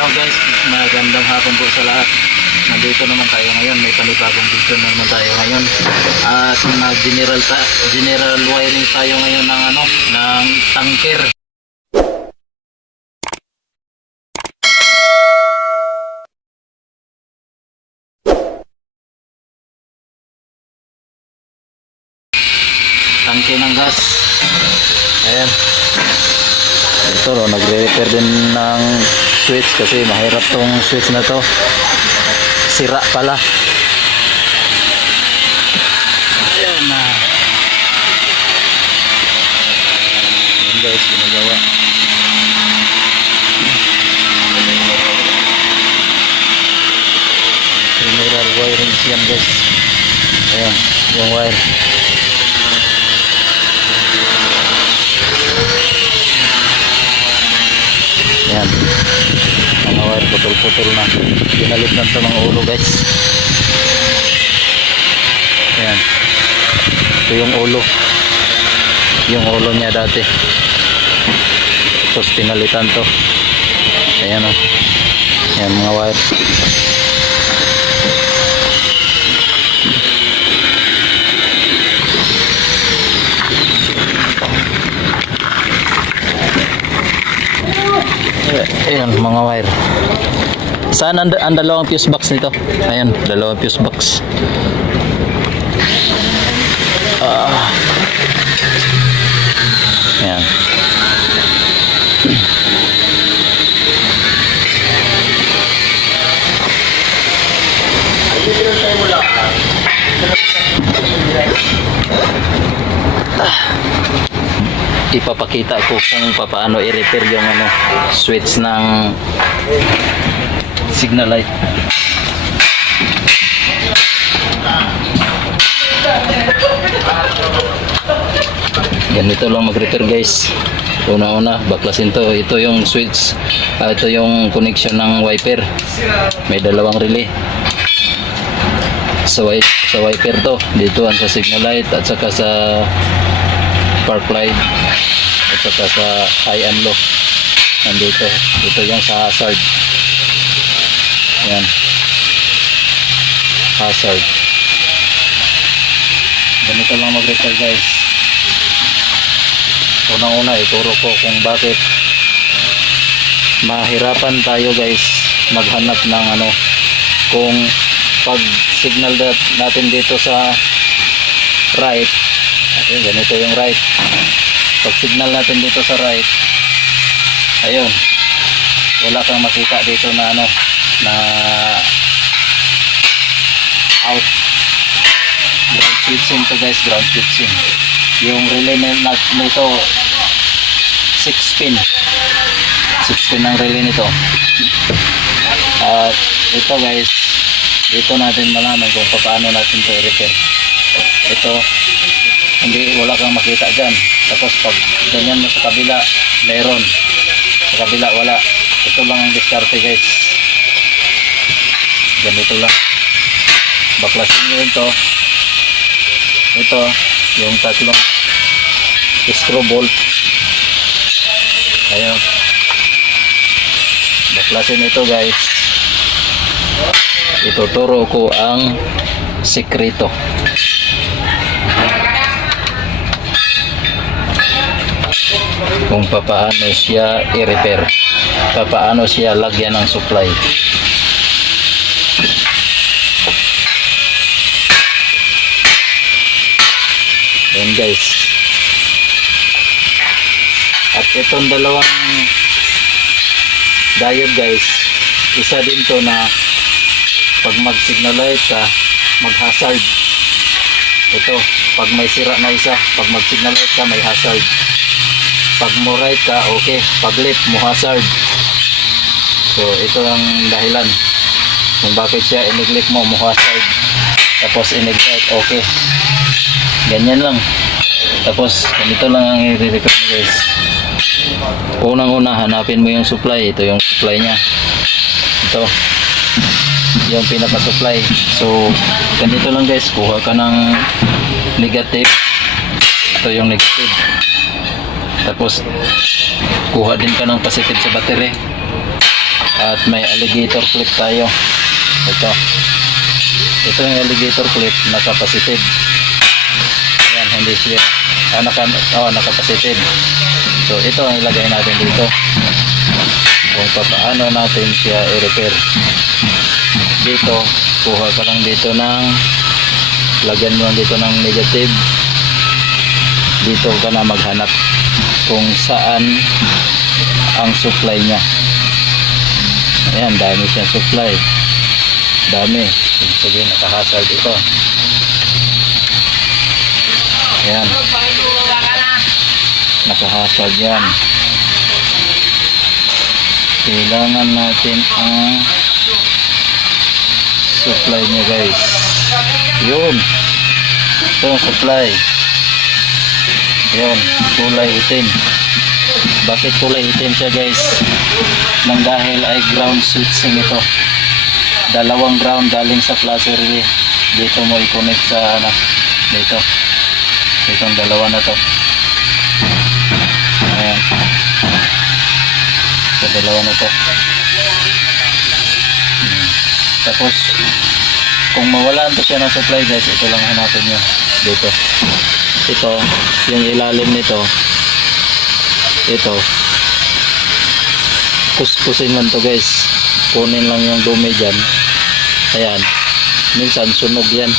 Hello guys, magandang hapon po sa lahat. Nandito naman tayo ngayon, may panibagong video na naman tayo ngayon. At general wiring tayo ngayon ng ng tanker. Tangke ng gas. Ayan. Ito, nagre-repair din ng switch kasi mahirap tong switch na to. Sira pala. Ayan na. Ayan guys, ginagawa. General wiring yan guys. Ayan, yung wire. Ayan, mga wire putol-putol na. Pinalit na ito mga ulo guys. Ayan, ito yung ulo niya dati, tapos pinalitan to. Ayan o, ayan mga wire. Ayan mga wire. Saan ang dalawang fuse box nito? Ayan, dalawang fuse box. Ayan. Ipapakita ko kung paano i-repair yung switch ng signal light. Ganito lang mag-repair guys. Una-una, baklasin to. Ito yung switch, ito yung connection ng wiper. May dalawang relay sa wiper to. Dito sa signal light at saka sa spark light at saka sa high and low. Nandito, ito yung sa hazard. Ayan, hazard. Ganito lang mag-repair guys. Unang-una ituro ko kung bakit mahirapan tayo guys maghanap ng kung pag signal natin dito sa right. Ayun, ganito yung right. Pag signal natin dito sa right, ayun, wala kang makita dito na na out. Ground switching to guys, ground switching. Yung relay nito 6 pin ang relay nito. At ito guys, dito natin malaman kung paano natin ito i-repair. Ito, wala kang makita dyan. Tapos pag ganyan mo sa kabila, meron. Sa kabila wala. Ito lang ang diskarte guys. Ganito lang. Baklasin nyo ito. Ito, yung tatlong screw bolt. Ayan. Baklasin ito guys. Ituturo ko ang sikreto. Kung paano siya i-repair, paano siya lagyan ng supply. Ayan guys. At itong dalawang diode guys, isa din to na pag mag-signal light ka, mag-hazard. Ito, pag may sira na isa, pag mag-signal light ka, may hazard. Pag mo right ka, okay. Pag left mo, hazard. So, ito ang dahilan kung bakit siya iniglit mo, hazard. Tapos inig-right, okay. Ganyan lang. Tapos, ganito lang ang i-repair mo guys. Unang-una, hanapin mo yung supply. Ito yung supply niya. Ito. Yung pinaka-supply. So, ganito lang guys. Kuha ka ng negative. Ito yung negative. Tapos kuha din ka ng positive sa battery. At may alligator clip tayo. Ito. Ito yung alligator clip na capacitive. Ayan, hindi siya. Nakapacitive. So ito ang ilagay natin dito. Kung paano natin siya i-repair. Dito, kuha ka lang dito ng lagyan mo lang dito ng negative. Dito ka na maghanap kung saan ang supply niya. Ayan, dami siyang supply. Dami. Ibig sabihin, naka-hazard ito. Ayan. Naka-hazard yan. Kailangan natin ang supply niya, guys. Yun. Ito ang supply. Yun. Kulay itim. Bakit kulay itim siya, guys? Nang dahil ay ground switching ito. Dalawang ground galing sa plus relay. Dito mo i-connect sa dito. Itong dalawa na to. Ayan. Sa dalawa na to. Tapos kung mawalan to siya ng supply, guys, ito lang hanapin nyo dito. Ito yung ilalim nito. Ito kuskusin lang to, guys. Kunin lang yung dumi dyan. Ayan, minsan sunog yan.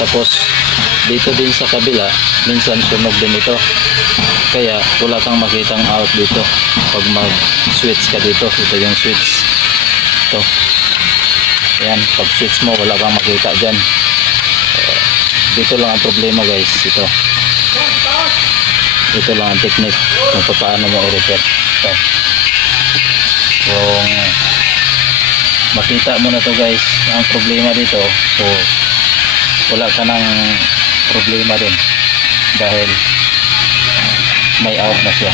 Tapos dito din sa kabila minsan sunog din ito, kaya wala kang makitang out dito pag mag switch ka dito. Ito yung switch ito. Ayan, pag switch mo wala kang makita dyan. Dito lang ang problema, guys. Ito lang ang technique kung paano mo i-repair ito. Kung makita mo na to, guys, ang problema dito, so wala ka ng problema din dahil may out na siya.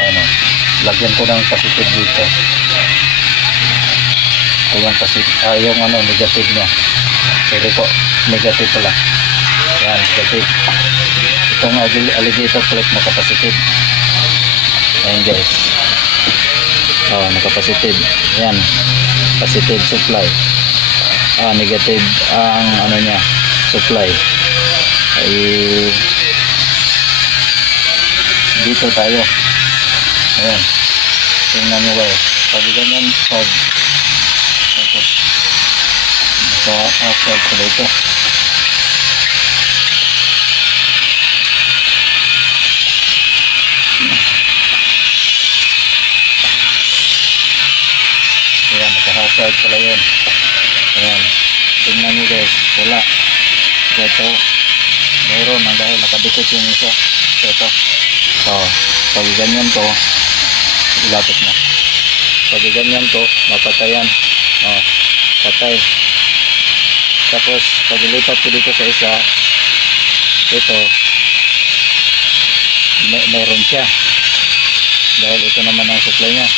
Ayan, lagyan ko ng positive dito. Ito yung negative niya. Sorry po, negative pala. Ayan, negative. Itong alligator clip naka-positive. Ayan, guys. Naka-positive. Ayan, positive supply. Negative ang niya, supply. Ay dito tayo. Ayan, tingnan nyo, guys. Pag ganyan, naka-assault ko dito. Ayan, naka-hazard pala yun. Ayan, tingnan nyo, guys, wala. Ito, mayroon ang dahil nakadikot yung isa. Ito, pag ganyan to, ilapit mo. Pag ganyan to, mapatayan. Patay. Tapos pag ilipat ko dito sa isa, ito mayroon siya dahil ito naman ang supply niya.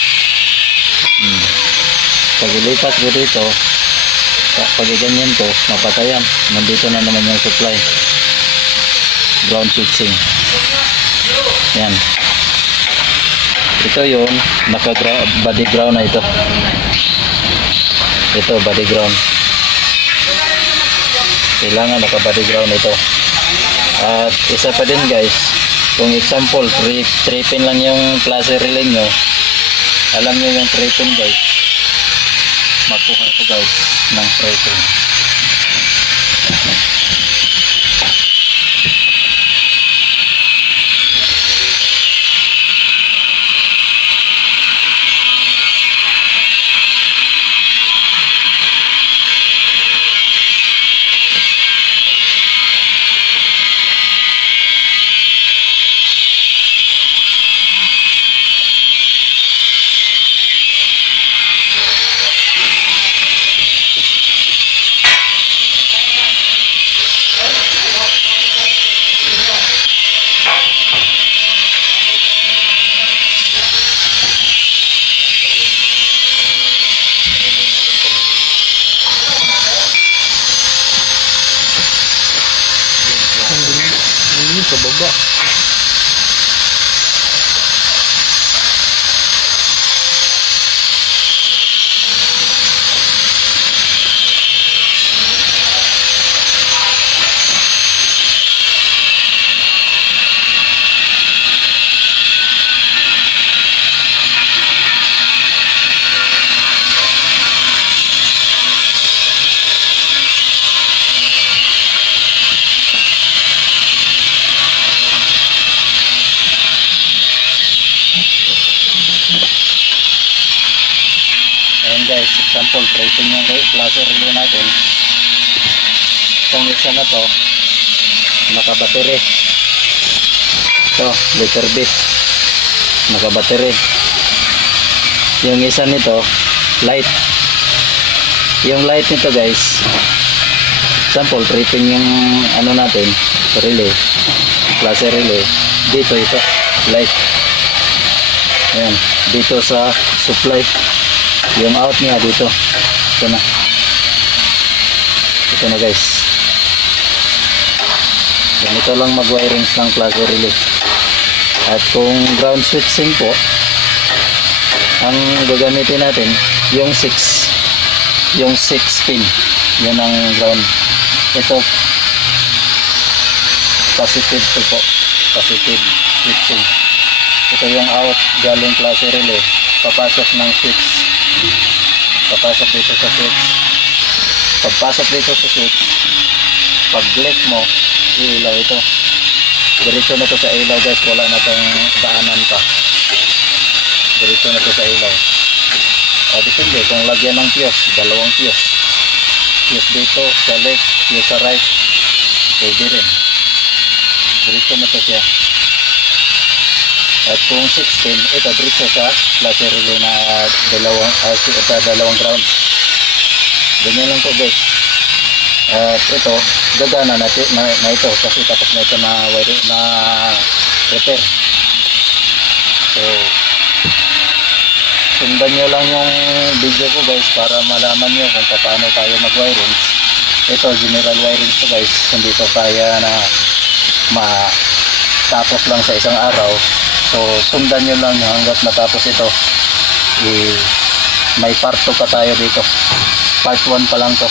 Pag ilipat ko dito, pag ganyan to, mapatayan. Nandito na naman yung supply. Ground switching. Yan. Ito yung body ground na ito. Ito body ground. Kailangan naka-body ground ito. At isa pa din, guys, kung example, tripin lang yung klase relay nyo, alam nyo yung tripin, guys, magkuha ko, guys, ng tripin. Sa baba. guys, example, tracing yung laser relay natin. Itong isa na to, nakabattery. Ito, letter B, nakabattery. Yung isa nito, light. Yung light nito guys, example, tripping yung ano natin, relay, laser relay. Dito ito, light. Ayan, dito sa supply. Yung out niya dito. Ito na. Ito na guys. Ganito lang mag-wirings ng laser relay. At kung ground switching po, ang gagamitin natin, yung 6 pin. Yan ang ground. Ito, positive to po. Positive switching. Ito yung out galing klase relay. Papasok ng switch. Papasok dito sa switch. Pagpasok dito sa switch, pag click mo, iilaw ito. Diretso na to sa ilaw guys. Wala na tong daanan pa. Diretso na to sa ilaw. O depende kung lagyan ng fuse, dalawang fuse. Fuse dito sa left, fuse sa right. Pwede rin. Diretso na to siya. At kung 16, ito diretso sa laser relay na dalawang ground. Ganyan lang po guys. At ito, gagana na ito kasi tapos na ito na repair. So, sundan nyo lang yung video ko guys para malaman nyo kung paano tayo mag-wiring. Ito general wiring to guys, hindi to kaya na matapos lang sa isang araw. So sundan nyo lang hanggat matapos ito. May part 2 pa tayo dito, part 1 pa lang to.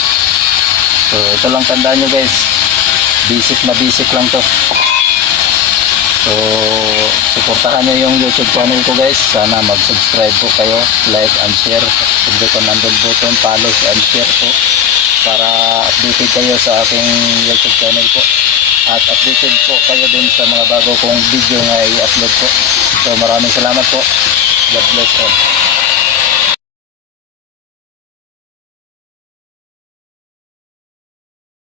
So ito lang, tandaan nyo guys, basic lang to. So, suportahan nyo yung YouTube channel ko guys. Sana mag-subscribe po kayo, like and share. Pindutin ang bell button, follow and share po para updated kayo sa aking YouTube channel po. At updated po kayo din sa mga bago kong video na i-upload po. So, maraming salamat po. God bless all.